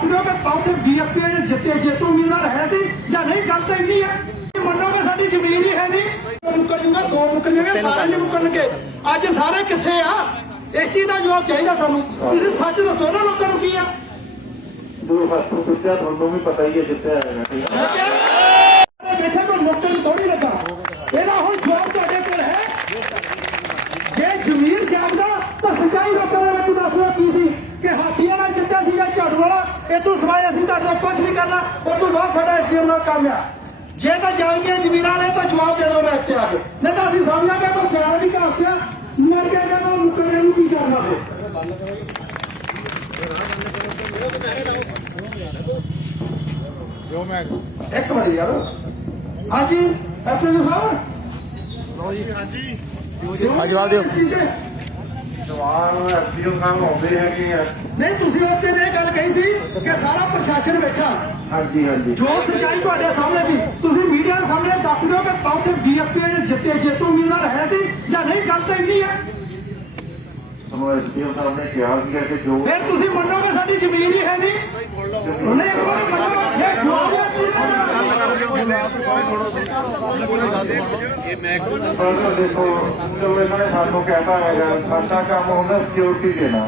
ਕਿ ਉੱਥੇ ਬੀਐਸਪੀ ਨੇ ਜਿੱਤੇ ਜੇਤੂ ਉਮੀਦਵਾਰ ਹੈ ਸੀ ਜਾਂ ਨਹੀਂ ਗੱਲ ਤਾਂ ਇੰਨੀ ਹੈ। ਮੰਨੋਗੇ ਸਾਡੀ ਜ਼ਮੀਨ ਹੀ ਹੈ ਨਹੀਂ। ਮੁਕਰਨੀਆਂ ਦੋ ਮੁਕਰਨੀਆਂ ਸਾਰੇ ਨਹੀਂ ਮੁਕਰਨਗੇ। ਅੱਜ ਸਾਰੇ ਕਿੱਥੇ ਆ? ਇਸ ਚੀਜ਼ ਦਾ ਜਵਾਬ ਚਾਹੀਦਾ ਸਾਨੂੰ। ਤੁਸੀਂ ਸੱਚ ਦੱਸੋ ਨਾ ਲੋਕਾਂ ਨੂੰ ਕੀ ਆ। ਜੋ ਹੱਥੋਂ ਪੁੱਛਿਆ ਤੁਹਾਨੂੰ ਵੀ ਪਤਾ ਹੀ ਹੈ ਜਿੱਥੇ ਆਏਗਾ ਠੀਕ ਹੈ ਬੈਠੇ ਨੂੰ ਥੋੜੀ ਲੱਗਾ। ਇਹਦਾ ਹੁਣ ਜਵਾਬ ਤੁਹਾਡੇ ਕੋਲ ਹੈ ਜੇ ਜ਼ਮੀਰ ਜਾਗਦਾ ਤਾਂ ਸਚਾਈ ਲੋਕਾਂ ਦੇ ਵਿੱਚ ਦੱਸੋ ਕੀ ਸੀ ਕਿ ਹਾਥੀਆਂ ਨਾਲ ਜਿੱਤਿਆ ਸੀ ਜਾਂ ਝਾੜੂ ਵਾਲਾ ਇਹ ਤੋਂ ਸਿਵਾਏ ਅਸੀਂ ਤੁਹਾਡੇ ਨਾਲ ਕੁਝ ਨਹੀਂ ਕਰਨਾ। ਉਹ ਤੋਂ ਬਾਅਦ ਸਾਡਾ ਐਸਐਮ ਨਾਲ ਕੰਮ ਆ। ਜੇ ਤਾਂ ਜਾਈਏ ਜ਼ਮੀਰਾਂ ਵਾਲੇ ਤਾਂ ਜਵਾਬ ਦੇ ਦਿਓ ਮੈਂ ਇੱਥੇ ਆ ਕੇ। ਨਹੀਂ ਤਾਂ ਅਸੀਂ ਸਮਝਾਂਗੇ ਤਾਂ ਸਿਆਣਾ ਨਹੀਂ ਕਹਾਤਿਆ ਮਰ ਕੇ ਕਹਿੰਦਾ ਮੁੱਕਰੇ ਨੂੰ ਕੀ ਕਰਨਾ ਫਿਰ? ਇੱਕ ਮਿੰਟ ਯਾਰ। ਹਾਂਜੀ ਐਸਐਮ ਸਾਹਿਬ? ਹਾਂਜੀ। ਜਵਾਬ ਦਿਓ। ਜਵਾਨ ਐਸਪੀਓ ਸਾਹਿਬ ਆਉਂਦੇ ਹੈਗੇ ਆ। ਨਹੀਂ ਤੁਸੀਂ ਕਹੀ ਸੀ ਕਿ ਸਾਰਾ ਪ੍ਰਸ਼ਾਸਨ ਬੈਠਾ। ਹਾਂਜੀ ਹਾਂਜੀ। ਜੋ ਸੱਚਾਈ ਤੁਹਾਡੇ ਸਾਹਮਣੇ ਸੀ ਤੁਸੀਂ ਮੀਡੀਆ ਦੇ ਸਾਹਮਣੇ ਦੱਸ ਦਿਓ ਕਿ ਉੱਥੇ ਬੀਐਸਪੀ ਨੇ ਜਿੱਤੇ ਜੇਤੂ ਉਮੀਦਵਾਰ ਹੈ ਸੀ ਜਾਂ ਨਹੀਂ ਗੱਲ ਤਾਂ ਇੰਨੀ ਹੈ। ਤੁਹਾਨੂੰ ਐਸਪੀਓ ਸਾਹਿਬ ਨੇ ਕਿਹਾ ਸੀਗਾ ਕਿ ਜੋ ਫਿਰ ਤੁਸੀਂ ਮੰਨੋਗੇ ਸਾਡੀ ਜ਼ਮੀਨ ਹੀ ਹੈ ਨਹੀਂ ਉਹਨੇ ਇੱਕ ਵਾਰ ਮੰਨੋ ਇਹ ਜਵਾਬ ਹੈ ਪਰ ਦੇਖੋ ਜੋ ਇਹਨਾਂ ਨੇ ਸਾਨੂੰ ਕਹਿਤਾ ਹੈਗਾ ਸਾਡਾ ਕੰਮ ਹੁੰਦਾ ਸਿਕਿਉਰਿਟੀ ਦੇਣਾ।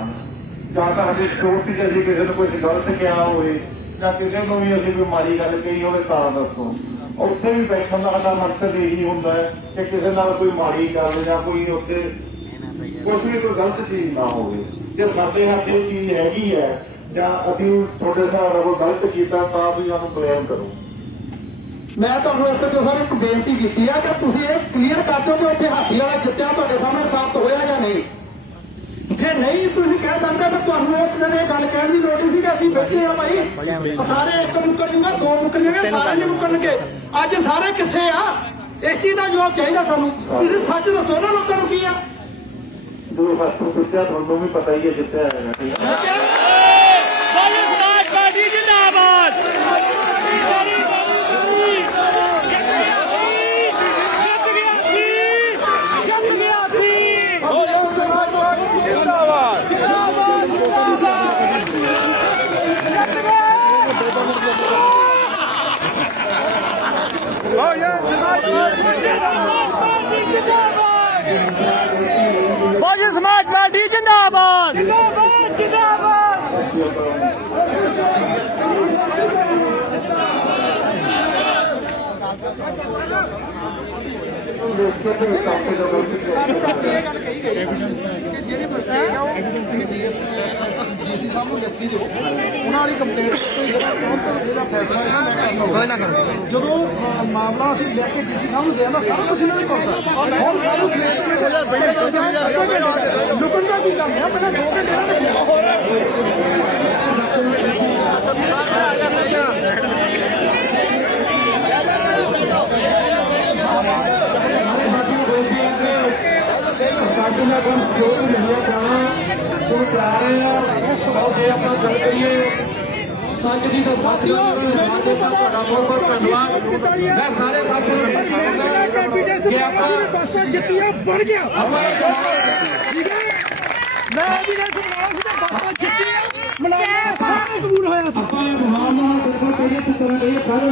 ਜਾਂ ਤਾਂ ਸਾਡੀ ਸਿਕਿਉਰਿਟੀ ਜੇ ਅਸੀਂ ਕਿਸੇ ਨੂੰ ਕੁਝ ਗਲਤ ਕਿਹਾ ਹੋਵੇ, ਜਾਂ ਕਿਸੇ ਨੂੰ ਵੀ ਅਸੀਂ ਕੋਈ ਮਾੜੀ ਗੱਲ ਕਹੀ ਹੋਵੇ ਤਾਂ ਦੱਸੋ। ਉੱਥੇ ਵੀ ਬੈਠਣ ਦਾ ਸਾਡਾ ਮਕਸਦ ਇਹੀ ਹੁੰਦਾ ਹੈ ਕਿ ਕਿਸੇ ਨਾਲ ਕੋਈ ਮਾੜੀ ਗੱਲ ਜਾਂ ਕੋਈ ਉੱਥੇ ਕੁਝ ਵੀ ਕੋਈ ਗਲਤ ਚੀਜ਼ ਨਾ ਹੋਵੇ। ਜੇ ਸਾਡੇ ਹੱਥ ਇਹ ਚੀਜ਼ ਹੈਗੀ ਹੈ, ਜਾਂ ਅਸੀਂ ਤੁਹਾਡੇ ਨਾਲ ਕੋਈ ਗਲਤ ਕੀਤਾ, ਤਾਂ ਵੀ ਉਹਨੂੰ ਬਲੇਮ ਕਰੋ। ਮੈਂ ਤੁਹਾਨੂੰ ਇਸ ਤੋਂ ਸਰ ਇੱਕ ਬੇਨਤੀ ਕੀਤੀ ਆ ਕਿ ਤੁਸੀਂ ਇਹ ਕਲੀਅਰ ਕਰ ਦਿਓ ਕਿ ਉੱਥੇ ਹਾਥੀ ਵਾਲਾ ਜਿੱਤਿਆ ਤੁਹਾਡੇ ਸਾਹਮਣੇ ਸਾਬਤ ਹੋਇਆ ਜਾਂ ਨਹੀਂ ਜੇ ਨਹੀਂ ਤੁਸੀਂ ਕਹਿ ਸਕਦੇ ਤਾਂ ਤੁਹਾਨੂੰ ਉਸ ਦਿਨ ਇਹ ਗੱਲ ਕਹਿਣ ਦੀ ਲੋੜ ਨਹੀਂ ਸੀ ਕਿ ਅਸੀਂ ਬੈਠੇ ਆ ਭਾਈ। ਸਾਰੇ ਇੱਕ ਮੁੱਕਰ ਜੂਗਾ ਦੋ ਮੁੱਕਰ ਜਾਣਗੇ ਸਾਰੇ ਨਹੀਂ ਮੁੱਕਰਨਗੇ। ਅੱਜ ਸਾਰੇ ਕਿੱਥੇ ਆ? ਇਸ ਚੀਜ਼ ਦਾ ਜਵਾਬ ਚਾਹੀਦਾ ਸਾਨੂੰ। ਤੁਸੀਂ ਸੱਚ ਦੱਸੋ ਨਾ ਲੋਕਾਂ ਨੂੰ ਕੀ ਆ? ਜੋ ਹੱਥੋਂ ਪੁੱਛਿਆ ਤੁਹਾਨੂੰ ਵੀ ਪਤਾ ਹੀ ਹੈ ਜਿੱਥੇ ਆਏਗਾ ਠੀਕ ਹੈ ਸਾਨੂੰ ਰਾਤੀ ਇਹ ਗੱਲ ਕਹੀ ਗਈ ਕਿ ਜਿਹੜੇ ਮਸਲੇ ਆ ਉਹ ਡੀਸੀ ਸਾਹਿਬ ਨੂੰ ਲਿਖੀ ਦਿਓ ਉਹਨਾਂ ਵਾਲੀ ਕੰਪਲੇਂਟ ਕੋਈ ਜਿਹੜਾ ਕੌਣ ਜਿਹੜਾ ਫੈਸਲਾ ਇਹਨਾਂ ਦਾ ਕਰਨਾ ਹੋਊਗਾ। ਜਦੋਂ ਮਾਮਲਾ ਅਸੀਂ ਲੈ ਕੇ ਡੀਸੀ ਸਾਹਿਬ ਨੂੰ ਦੇ ਆਂਦਾ ਸਭ ਕੁਝ ਇਹਨਾਂ ਨੇ ਕਰਦਾ ਹੁਣ ਸਾਨੂੰ ਸਵੇਰ ਲੁਕਣ ਦਾ ਕੀ ਕੰਮ ਹੈ ਪਹਿਲਾਂ ਦੋ ਘੰਟੇ ਇਹਨਾਂ ਨੇ ਹੋਰ ਸਾਡੇ ਨਾਲ ਕੋਈ ਸਹਿਯੋਗ ਨਹੀਂ ਹੋਇਆ ਜਾਣਾ ਉਹ ਜਾ ਰਹੇ ਆ ਬਹੁਤ ਜੇ ਆਪਾਂ ਗੱਲ ਕਰੀਏ ਦੀ ਤਾਂ ਦਾ ਤੁਹਾਡਾ ਬਹੁਤ ਬਹੁਤ ਧੰਨਵਾਦ। ਮੈਂ ਸਾਰੇ ਸਾਥੀਆਂ ਨੂੰ ਕੌਨਫੀਡੈਂਸ ਕਿ ਆਪਾਂ ਪਾਸਾ ਜਿੱਤਿਆ ਬਣ ਗਿਆ। ਠੀਕ ਹੈ? ਮੈਂ ਐਵੀਡੈਂਸ ਬਣਾਇਆ ਸੀ ਤਾਂ ਬਾਬਾ ਜਿੱਤਿਆ। ਮਲਾਇਆ ਸਾਰਾ ਕਬੂਲ ਹੋਇਆ ਸੀ। ਆਪਾਂ ਇਹ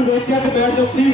ਵੇਖ ਕੇ ਬੈਠ ਜਾਓ।